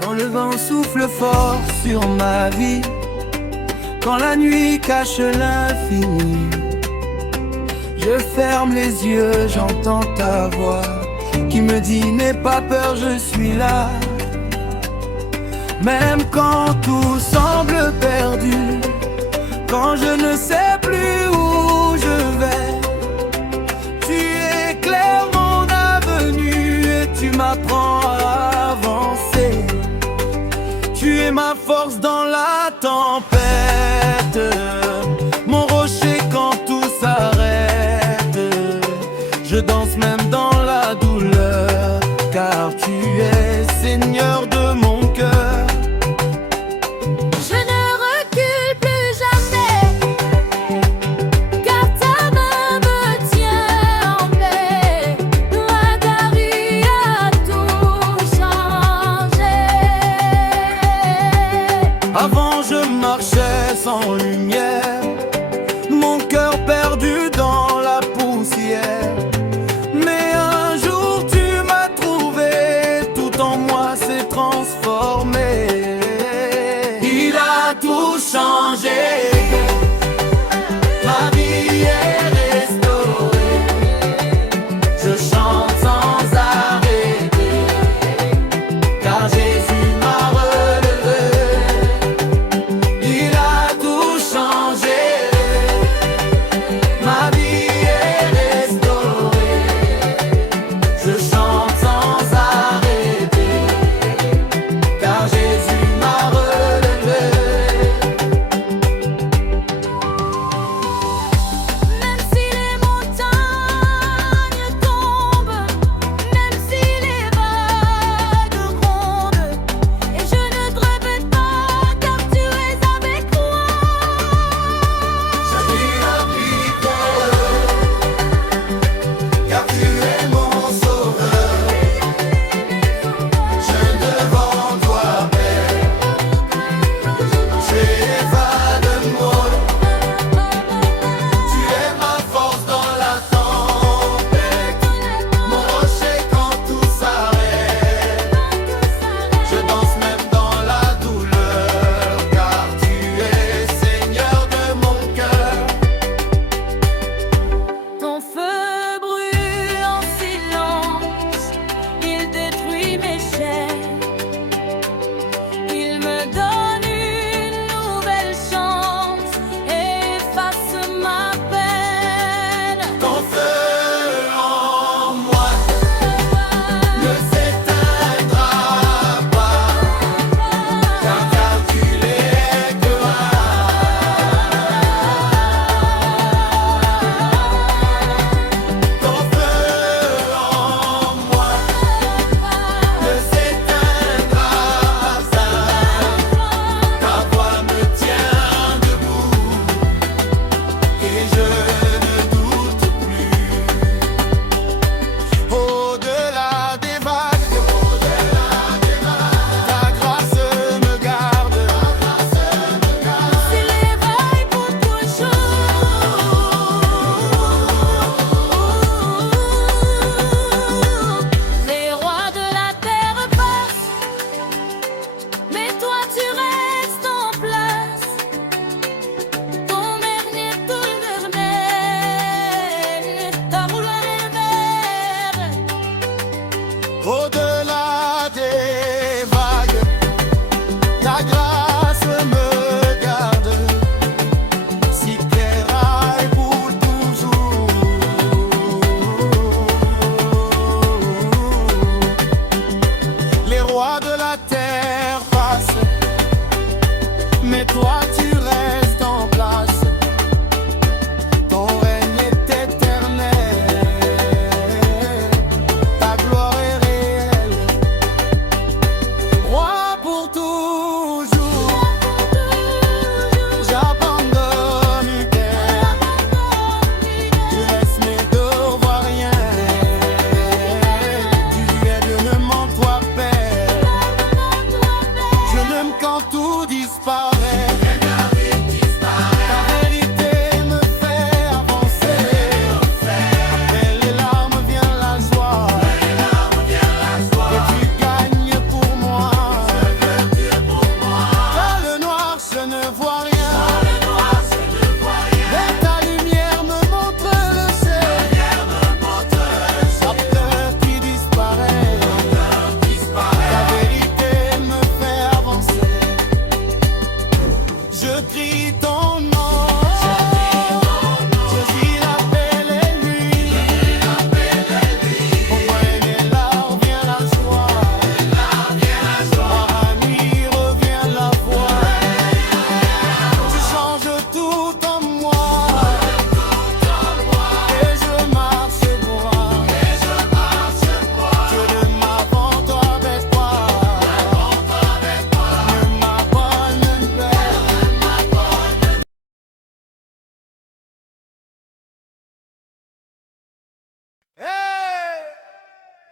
Quand le vent souffle fort sur ma vie, quand la nuit cache l'infini, je ferme les yeux, j'entends ta voix qui me dit n'aie pas peur, je suis là. Même quand tout semble perdu, quand je ne sais plus où je vais, tu éclaires mon avenue et tu m'apprends à avancer. Tu es ma force dans la tempête, mon rocher quand tout s'arrête. Je danse même dans la douleur, car tu es Seigneur de mon cœur. Je ne recule plus jamais,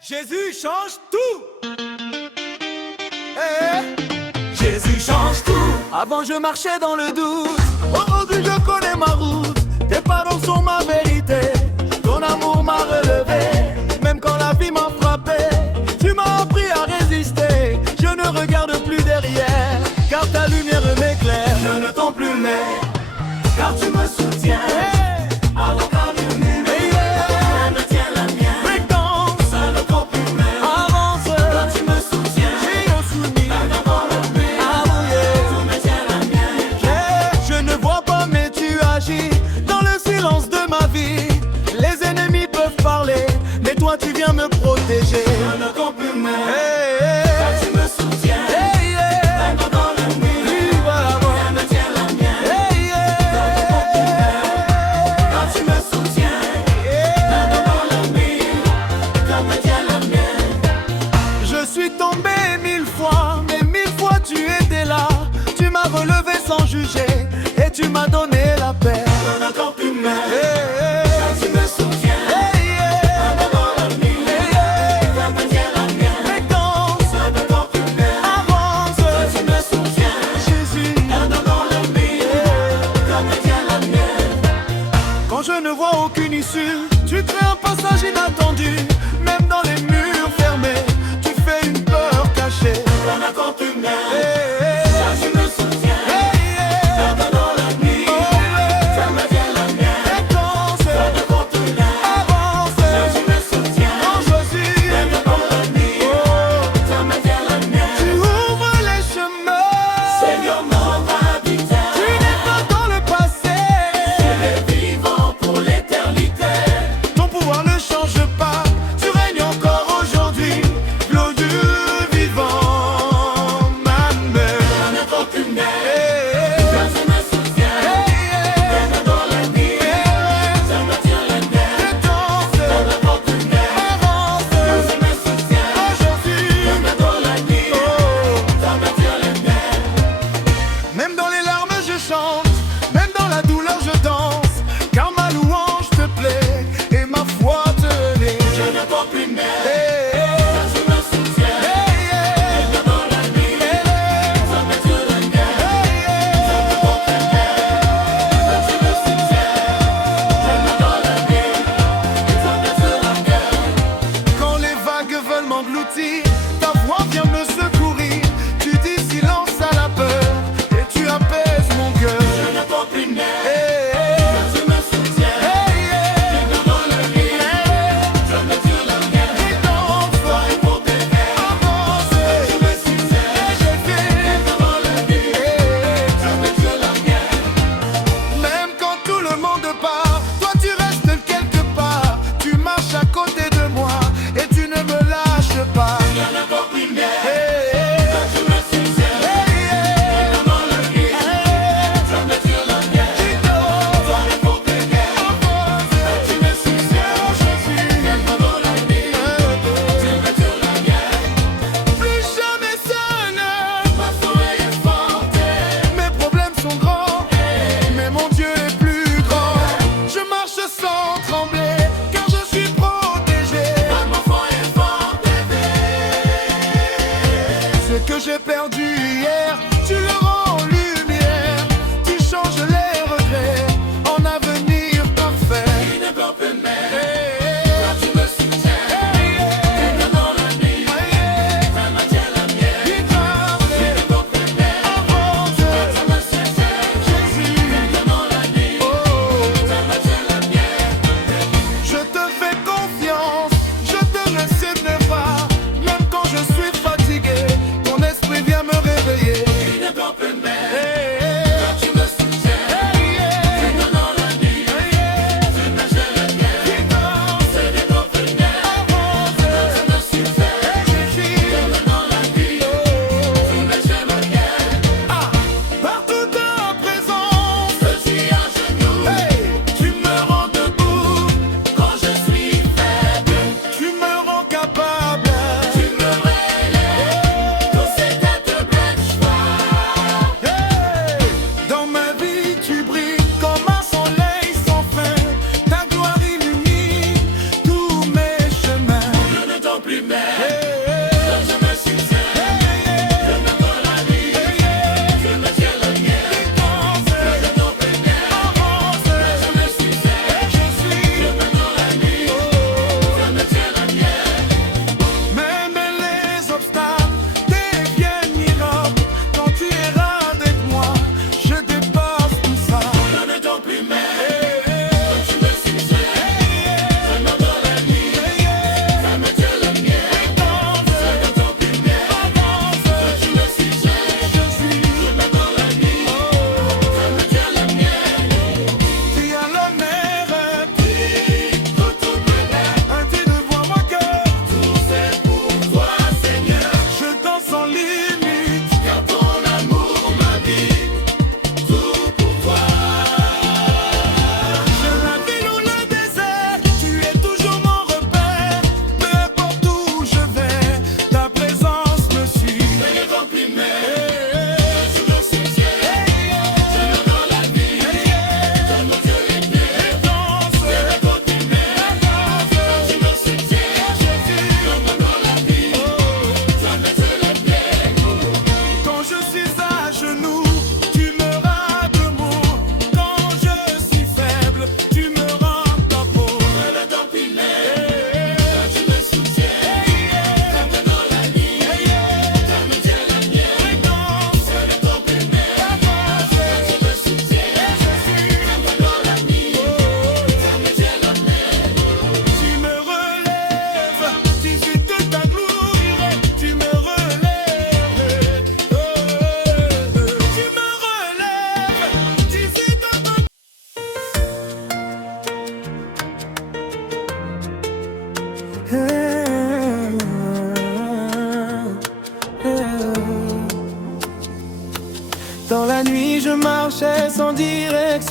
Jésus change tout. Jésus change tout. Avant je marchais dans le doute, aujourd'hui je connais ma route. Tes paroles sont ma vérité, ton amour m'a relevé. Même quand la vie m'a frappé, tu m'as appris à résister. Je ne regarde plus derrière, car ta lumière m'éclaire. Je ne tombe plus mais, car tu me soutiens. Dans le silence de ma vie, les ennemis peuvent parler, mais toi tu viens me protéger. Je ne compte plus mais, car tu me soutiens. Même dans le nuit, viens me tiens la mienne. Quand tu me soutiens, même dans le nuit, viens me tiens la mienne. Je suis tombé 1000 fois, mais 1000 fois tu étais là. Tu m'as relevé sans juger, et tu m'as donné la paix. Je ne compte plus mais, quand tu me soutiens. Même dans la nuit, viens me tiens la mienne. Fréquence, je ne compte plus mais, avance. Quand tu me soutiens, Jésus. Même dans la nuit, viens me tiens la mienne. Quand je ne vois aucune issue, tu crées un passage inattendu. Même dans les murs fermés, tu fais une peur cachée. Je ne compte plus mais, quand tu me soutiens. Vivant, ma mère.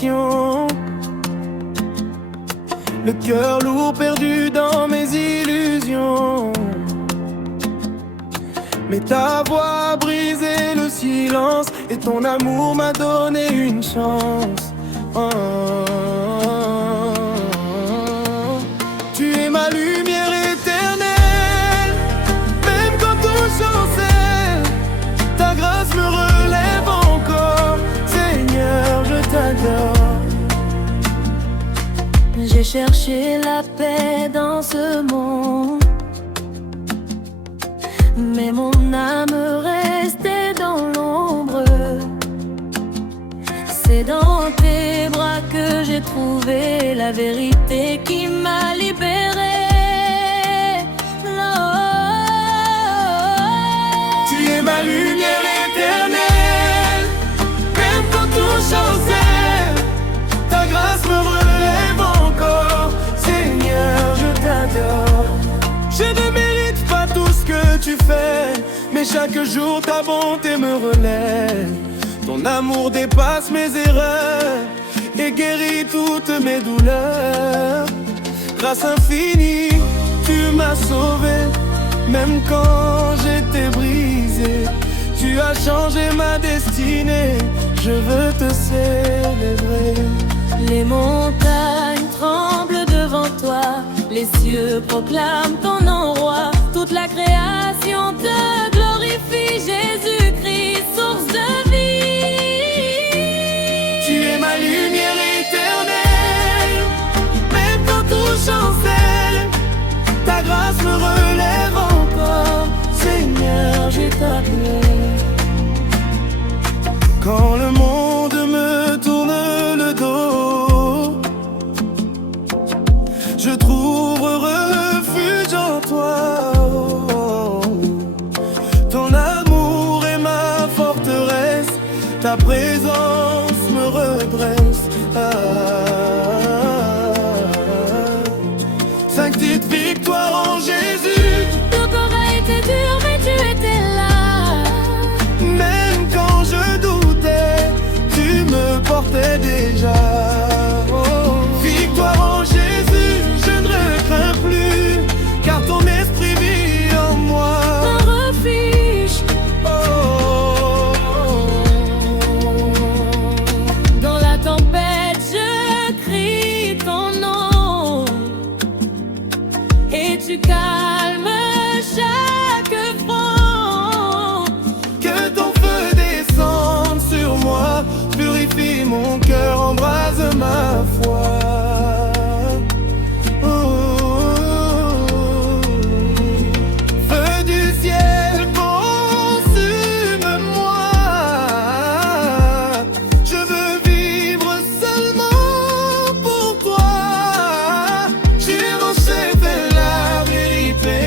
passion. Le cœur lourd perdu dans mes illusions. Mais ta voix a brisé le silence et ton amour m'a donné une chance. Oh. Tu es ma lumière éternelle, même quand tout chancelle. Ta grâce me relève encore, Seigneur, je t'adore. J'ai cherché la paix dans ce monde, mais mon âme restait dans l'ombre. C'est dans tes bras que j'ai trouvé la vérité qui m'a libérée. Tu es ma lumière éternelle, même quand tout chancelle. Ta grâce me relève encore, Seigneur, je t'adore. Je ne mérite pas tout ce que tu fais, mais chaque jour ta bonté me relève. Ton amour dépasse mes erreurs et guérit toutes mes douleurs. Grâce infinie, tu m'as sauvé, même quand j'étais brisé. Tu as changé ma destinée, je veux te célébrer. Les montagnes tremblent devant toi, les cieux proclament ton nom roi. Toute la création te glorifie, Jésus-Christ, source de vie. Tu es ma lumière éternelle, même quand tout chancelle. Ta grâce me relève encore, Seigneur, je t'appelle. Quand le monde me tourne le dos, je trouve refuge en toi. Ton amour est ma forteresse, ta présence me redresse. Cinq petites victoires en Jésus. Tout aurait été dur, mais tu étais là. Même quand je doutais, tu me portais déjà. Oh. Victoire en Jésus, je ne crains plus, car ton esprit vit en moi. Un refuge. Oh. Dans la tempête, je crie ton nom, et tu calmes chaque front. Que ton feu descende sur moi, purifie mon cœur, embrase ma foi. Feu du ciel, consume-moi. Je veux vivre seulement pour toi. J'ai recherché la vérité,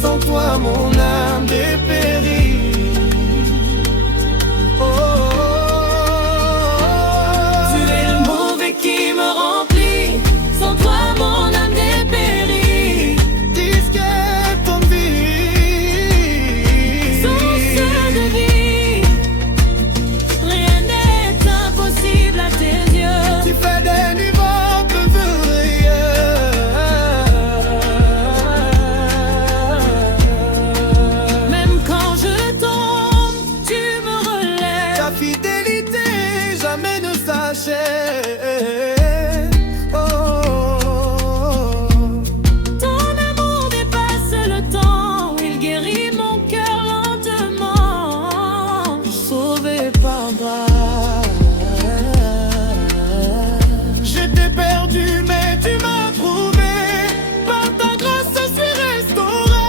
sans toi mon âme dépérit. Oh, tu es le mauvais qui me remplit, Sans toi, mon âme dépérit. disquette ton vie. Source de vie, rien n'est impossible à tes yeux. Tu fais des nuits mortes furieuses. Même quand je tombe, tu me relèves. Ta fidélité jamais ne s'achève. Oh. Ton amour dépasse le temps, il guérit mon cœur lentement. Sauvé par grâce. J'étais perdu mais tu m'as trouvé. Par ta grâce je suis restauré.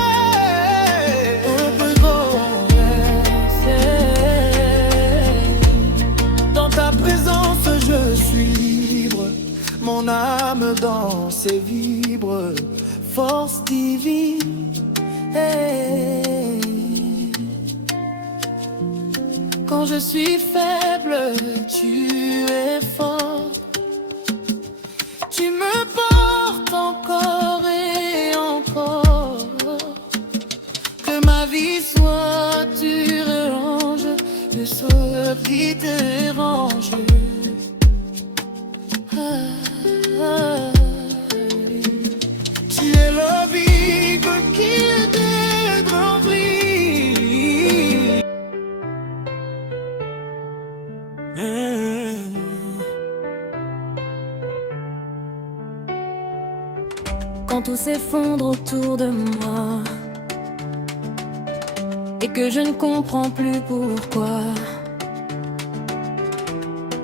Un plus grand reste. Dans ta présence je suis libre. Mon âme danse et vibre. Force divine. Hey. Quand je suis faible, tu es fort. Tu me portes encore et encore. Que ma vie soit tu range, de ce qui te dérange. quand tout s'effondre autour de moi et que je ne comprends plus pourquoi.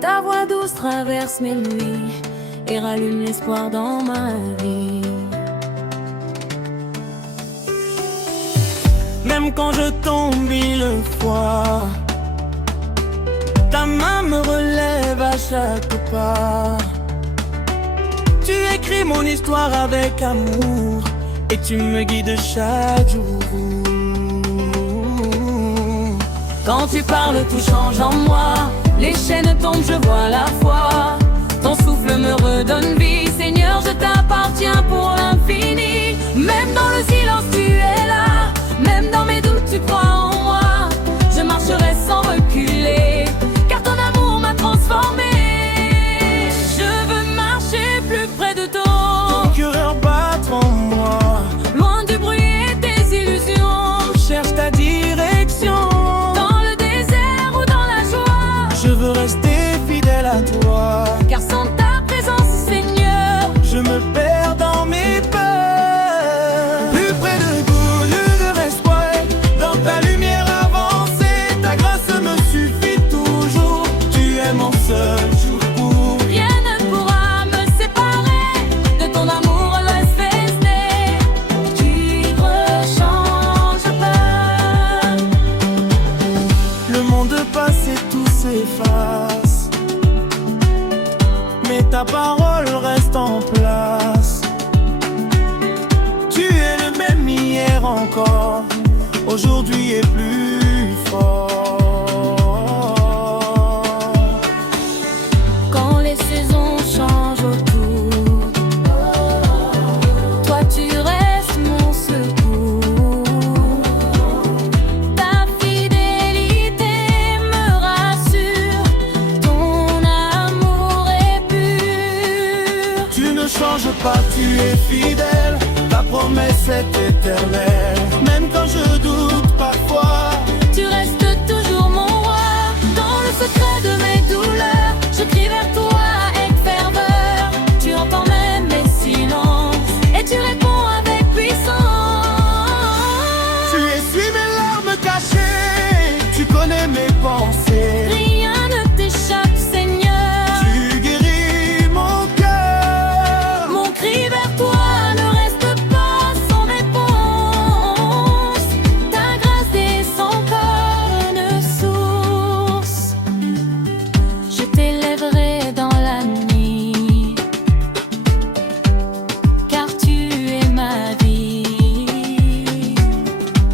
Ta voix douce traverse mes nuits et rallume l'espoir dans ma vie. Même quand je tombe mille fois, ta main me relève à chaque pas. Tu écris mon histoire avec amour et tu me guides chaque jour. Quand tu parles, tout change en moi. Les chaînes tombent, je vois la foi. Ton souffle me redonne vie. Seigneur, je t'appartiens pour l'infini. Même dans le silence, tu es là. Même dans mes doutes, tu crois en moi. Je marcherai sans reculer, car ton amour m'a transformé. Je veux marcher plus près de toi. Ton cœur battre en moi. Loin du bruit et des illusions. Je cherche ta direction. Dans le désert ou dans la joie, je veux rester fidèle à toi. car sans ta présence, Seigneur, je me perds dans mes peurs. Plus près de vous, lieu de espoir. Dans ta lumière avancée, ta grâce me suffit toujours. Tu es mon seul secours. rien ne pourra me séparer de ton amour, le festé. Tu ne changes pas. Le monde passe et tout s'efface, mais ta parole reste en place. Tu es le même hier encore, aujourd'hui et plus fort. Quand les saisons changent autour, toi tu restes mon secours. Ta fidélité me rassure, ton amour est pur. Tu ne changes pas, tu es fidèle, ta promesse est éternelle. Même quand je doute parfois, Tu restes toujours mon roi. Dans le secret de mes douleurs, je crie vers toi avec ferveur. Tu entends même mes silences et tu réponds avec puissance. tu essuies mes larmes cachées, tu connais mes pensées. Rien ne t'échappe, Seigneur. Tu guéris mon cœur. Mon cri vers toi ne reste pas sans réponse. Ta grâce descend comme une source. Je t'élèverai dans la nuit, car tu es ma vie.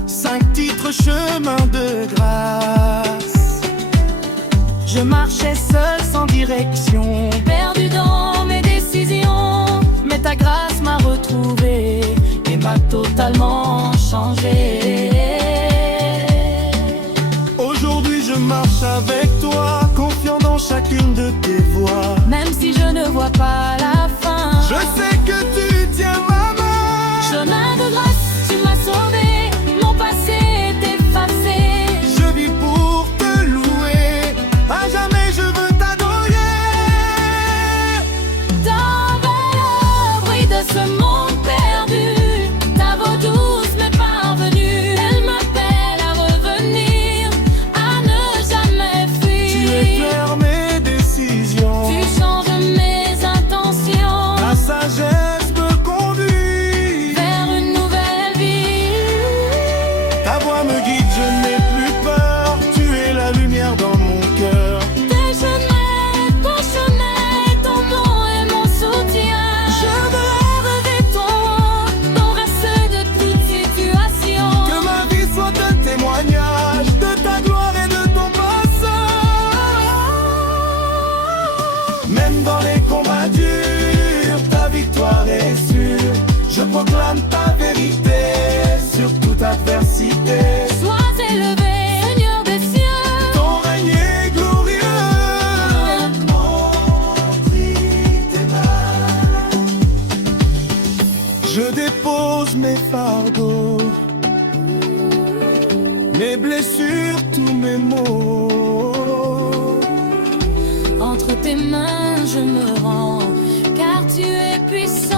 5 titres, chemin de grâce. Je marchais seul sans direction, Perdu dans mes décisions, mais ta grâce m'a retrouvé et m'a totalement changé. Aujourd'hui je marche avec toi, confiant dans chacune de tes voies. même si je ne vois pas la fin. Je sais que tu tiens ma main. Chemin de grâce, tu m'as sauvé, mon passé est effacé. Je vis pour te louer, à jamais je veux t'adorer. Dans le bruit de ce monde perdu, ta voix douce m'est parvenue. Elle m'appelle à revenir, à ne jamais Tu fuir. éclaires mes décisions, Tu changes mes intentions ta sagesse me conduit. vers une nouvelle vie. Ta voix me guide, je n'ai plus peur. Tu es la lumière dans mon cœur. Tes chemins, ton chemin, ton nom est mon soutien. Je veux rêver ton reste de toute situation. Que ma vie soit un témoignage de ta gloire et de ton passage. Même dans les combats durs, ta victoire est sûre. Je proclame ta vérité sur toute adversité. Sois élevé, Seigneur des cieux. Ton règne est glorieux. Je dépose mes fardeaux, mes blessures, tous mes maux. Entre tes mains je me rends, car tu es puissant.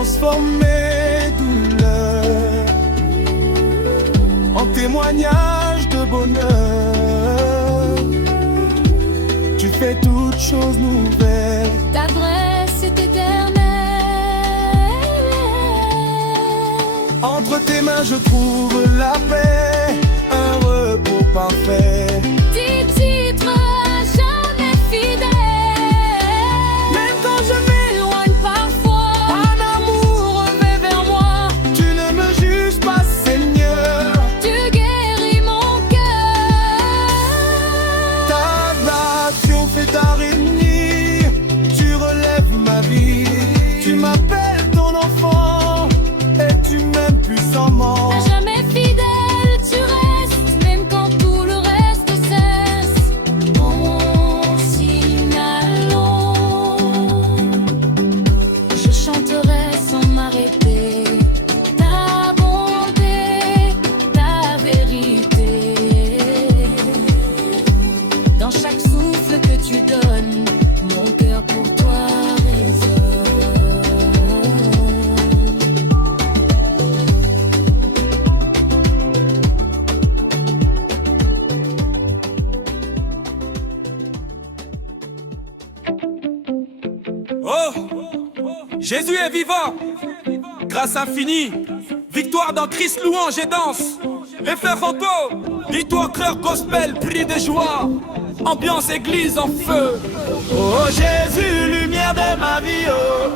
transformes mes douleurs en témoignage de bonheur. Tu fais toutes choses nouvelles. Ta grâce est éternelle. Entre tes mains je trouve la paix, un repos parfait. Tes titres à jamais fidèles. Même quand je m'éloigne parfois, un amour revient vers moi. Tu ne me juges pas, Seigneur. Tu guéris mon cœur. Ta passion fait araignée, tu relèves ma vie. Tu m'appelles ton enfant et tu m'aimes puissamment. À jamais fidèle, tu restes, même quand tout le reste cesse. Mon signalon, je chanterai sans m'arrêter ta bonté, ta vérité. Dans chaque souffle que tu donnes, mon cœur pour toi résonne. Oh, Jésus est vivant, grâce infinie, victoire dans Christ, louange et danse. Les frères Fanto, dis-toi cœur gospel, prie de joie, ambiance église en feu. Oh Jésus, lumière de ma vie, oh.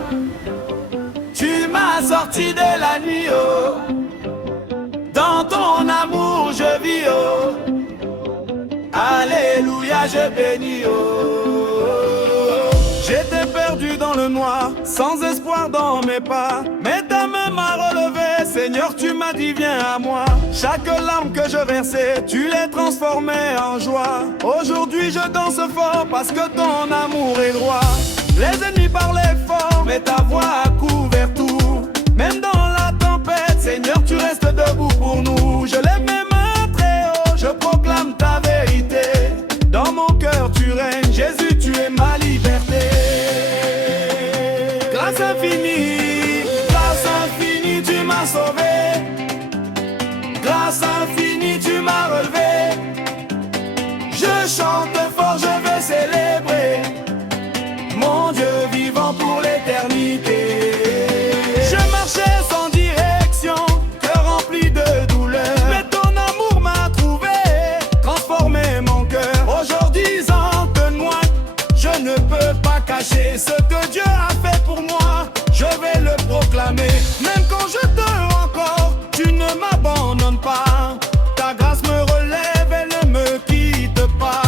Tu m'as sorti de la nuit, oh. Dans ton amour je vis, oh. Alléluia, je bénis, oh. J'étais perdu dans le noir, sans espoir dans mes pas. Mais ta main m'a relevé, Seigneur, tu m'as dit viens à moi. Chaque larme que je versais, tu l'as transformée en joie. Aujourd'hui je danse fort parce que ton amour est droit. Les ennemis parlaient fort, mais ta voix a couvert tout. Même dans la tempête, Seigneur, tu restes debout pour nous. Je lève mes mains très haut, je proclame ta vérité. Dans mon cœur tu règnes, Jésus, tu es ma liberté. Grâce infinie, tu m'as sauvé. Grâce infinie, tu m'as relevé. Je chante fort, je vais célébrer mon Dieu vivant pour l'éternité. Je marchais sans direction, cœur rempli de douleur. Mais ton amour m'a trouvé, transformé mon cœur. Aujourd'hui, en moi, je ne peux pas cacher ce que Dieu a fait pour moi. Je vais le proclamer. Même quand je dors encore, tu ne m'abandonnes pas. Ta grâce me relève, elle ne me quitte pas.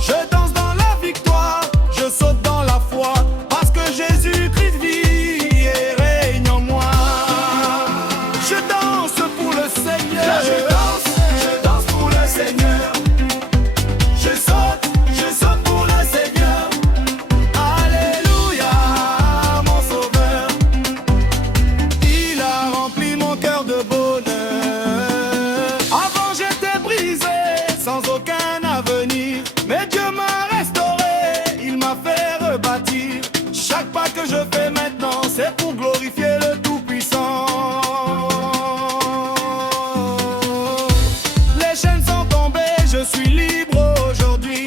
Je danse dans la victoire, je saute dans la foi, parce que Jésus-Christ vit et règne en moi. Je danse pour le Seigneur. Je danse pour le Seigneur. Je saute pour le Seigneur. Alléluia, mon Sauveur. Il a rempli mon cœur de bonheur. Avant j'étais brisé, sans aucun avenir. Mais Dieu m'a restauré, il m'a fait rebâtir. Chaque pas que je fais maintenant, c'est pour glorifier le Tout-Puissant. Les chaînes sont tombées, je suis libre aujourd'hui.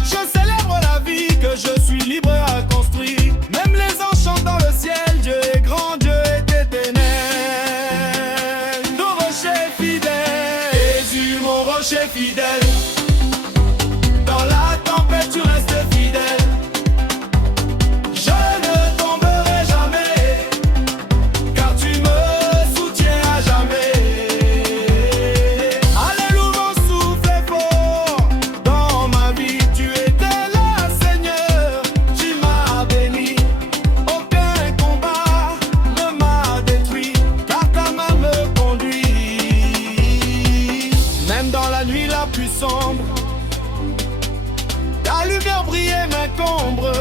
Je célèbre la vie que je suis libre à construire. Même les anges chantent dans le ciel, Dieu est grand, Dieu est éternel. Nos rochers fidèles, Jésus mon rocher fidèle. Dans la tempête tu restes fidèle. Je ne tomberai jamais, car tu me soutiens à jamais. Alléluia, mon souffle est fort. Dans ma vie tu étais là, Seigneur. Tu m'as béni, aucun combat ne m'a détruit, car ta main me conduit. Même dans la nuit la plus sombre, ta lumière brillait m'encombre.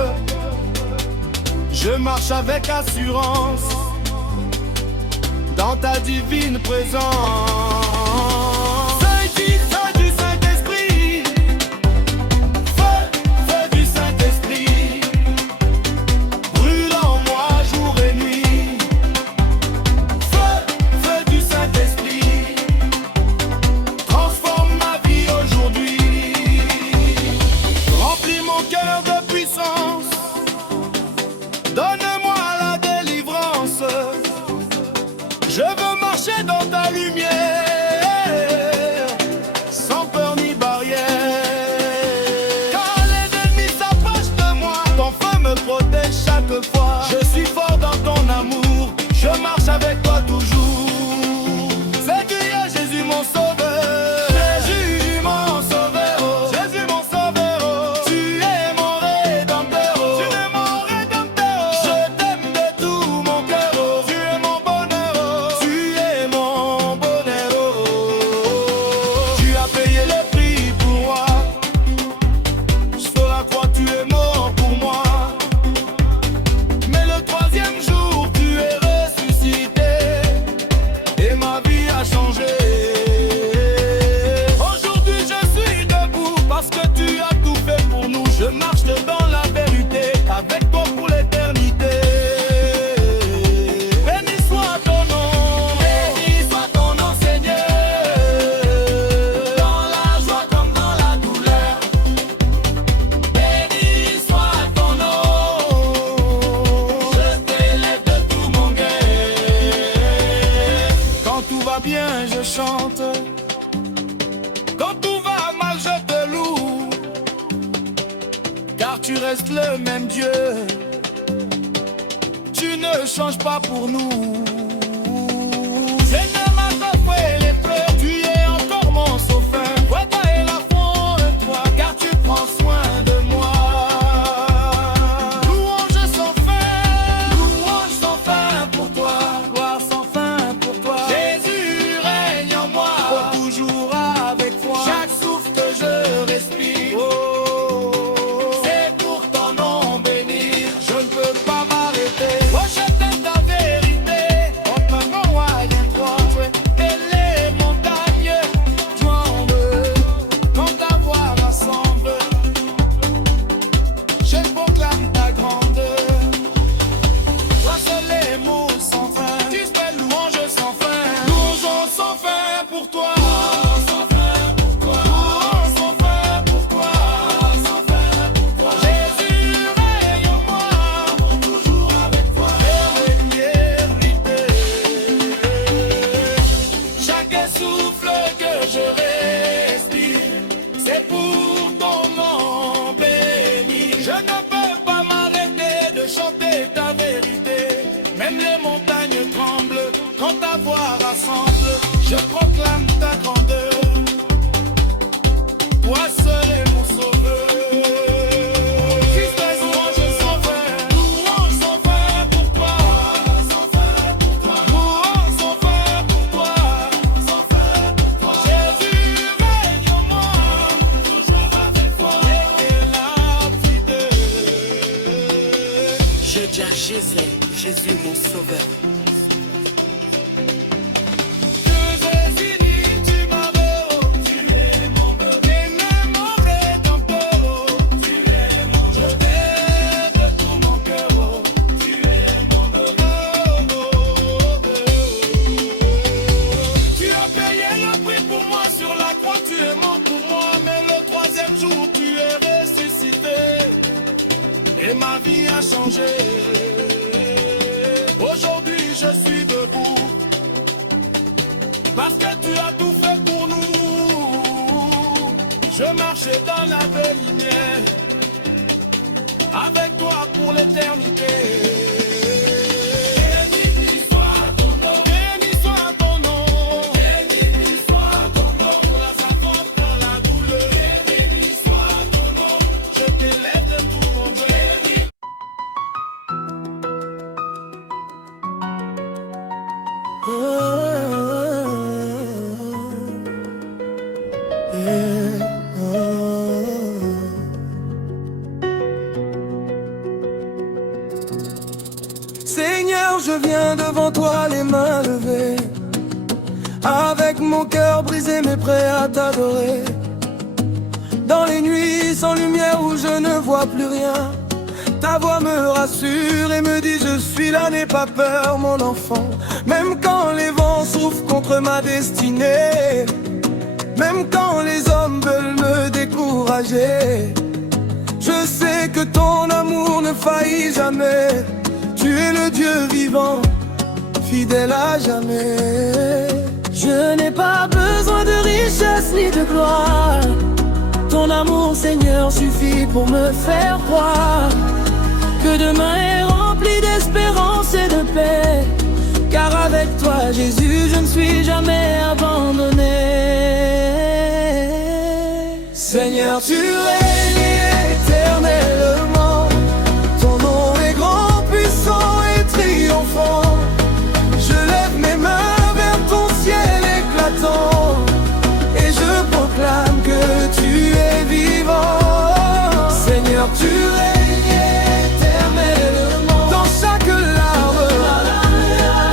Je marche avec assurance dans ta divine présence. Feu du Saint-Esprit, feu du Saint-Esprit, brûle en moi jour et nuit. chante. Quand tout va mal, je te loue, car tu restes le même Dieu. Tu ne changes pas pour nous. Seigneur, ma foi et les pleurs, tu es encore mon sauveur. Toi, toi et la foi, toi, car tu prends soin de moi. Louange sans fin pour toi, gloire sans fin pour toi. Jésus règne en moi, pour toujours avec toi. Chaque souffle que je respire, c'est pour ton nom béni. Je ne peux pas m'arrêter. Oh, je t'aime ta vérité, entre mon moyen droit et les montagnes tremblent quand ta voix rassemble. Je proclame ta grandeur. Toi seul les mots sans fin, tu fais louange sans fin. Louange sans fin pour toi. Louange sans fin pour toi. Jésus règne en moi, toujours avec toi. Vérité. Chaque souffle que je respire, c'est pour ton nom béni. Je ne peux pas m'arrêter de chanter ta vérité. Même les montagnes tremblent quand ta voix rassemble. Je proclame ta grandeur. Toi seul est mon sauveur. Christ, louange sans fin pour toi. Louange sans fin pour toi. Jésus règne en moi, toujours avec toi. Et la fidèle. Je dis à Jésus mon sauveur. Tu m'as beau, tu es mon rédempteur. Je t'aime de tout mon cœur. Tu es mon Tu as payé le prix pour moi sur la croix. Tu es mort pour moi, mais le troisième jour tu es ressuscité. Et ma vie a changé. Aujourd'hui je suis debout, parce que tu as tout fait pour nous. Je marchais dans la belle lumière, avec toi pour l'éternité. Béni soit ton nom, béni soit ton nom, béni soit ton nom, pour la souffrance, pour la douleur. Béni soit ton nom, je t'élève de tout mon cœur. Seigneur, je viens devant toi les mains levées, avec mon cœur brisé mais prêt à t'adorer. Dans les nuits sans lumière où je ne vois plus rien, ta voix me rassure et me dit je suis là, n'aie pas peur mon enfant. Même quand les vents soufflent contre ma destinée, même quand les hommes veulent me décourager, je sais que ton amour ne faillit jamais. Tu es le Dieu vivant, fidèle à jamais. Je n'ai pas besoin de richesse ni de gloire. Ton amour, Seigneur, suffit pour me faire croire que demain est rempli d'espérance et de paix. Car avec toi, Jésus, je ne suis jamais abandonné. Seigneur, tu règnes éternellement. Ton nom est grand, puissant et triomphant. Je lève mes mains vers ton ciel éclatant, et je proclame que tu es vivant. Seigneur, tu règnes éternellement. Dans chaque larme,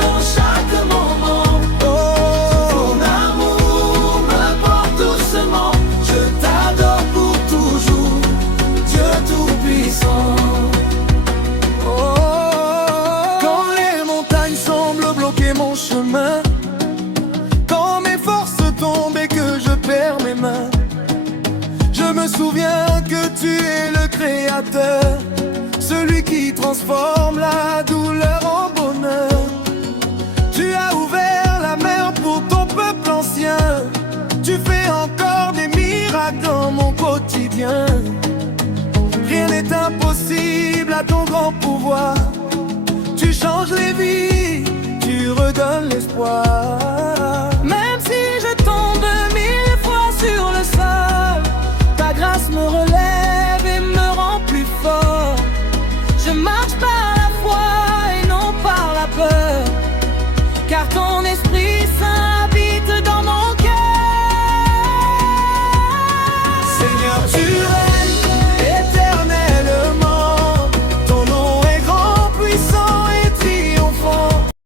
dans chaque moment, ton amour me porte doucement. Je t'adore pour toujours, Dieu tout-puissant. Quand les montagnes semblent bloquer mon chemin, quand mes forces tombent et que je perds mes mains, je me souviens que tu es le Créateur, celui qui transforme la douleur en bonheur. Tu as ouvert la mer pour ton peuple ancien. viens. Rien n'est impossible à ton grand pouvoir. Tu changes les vies, tu redonnes l'espoir. Mais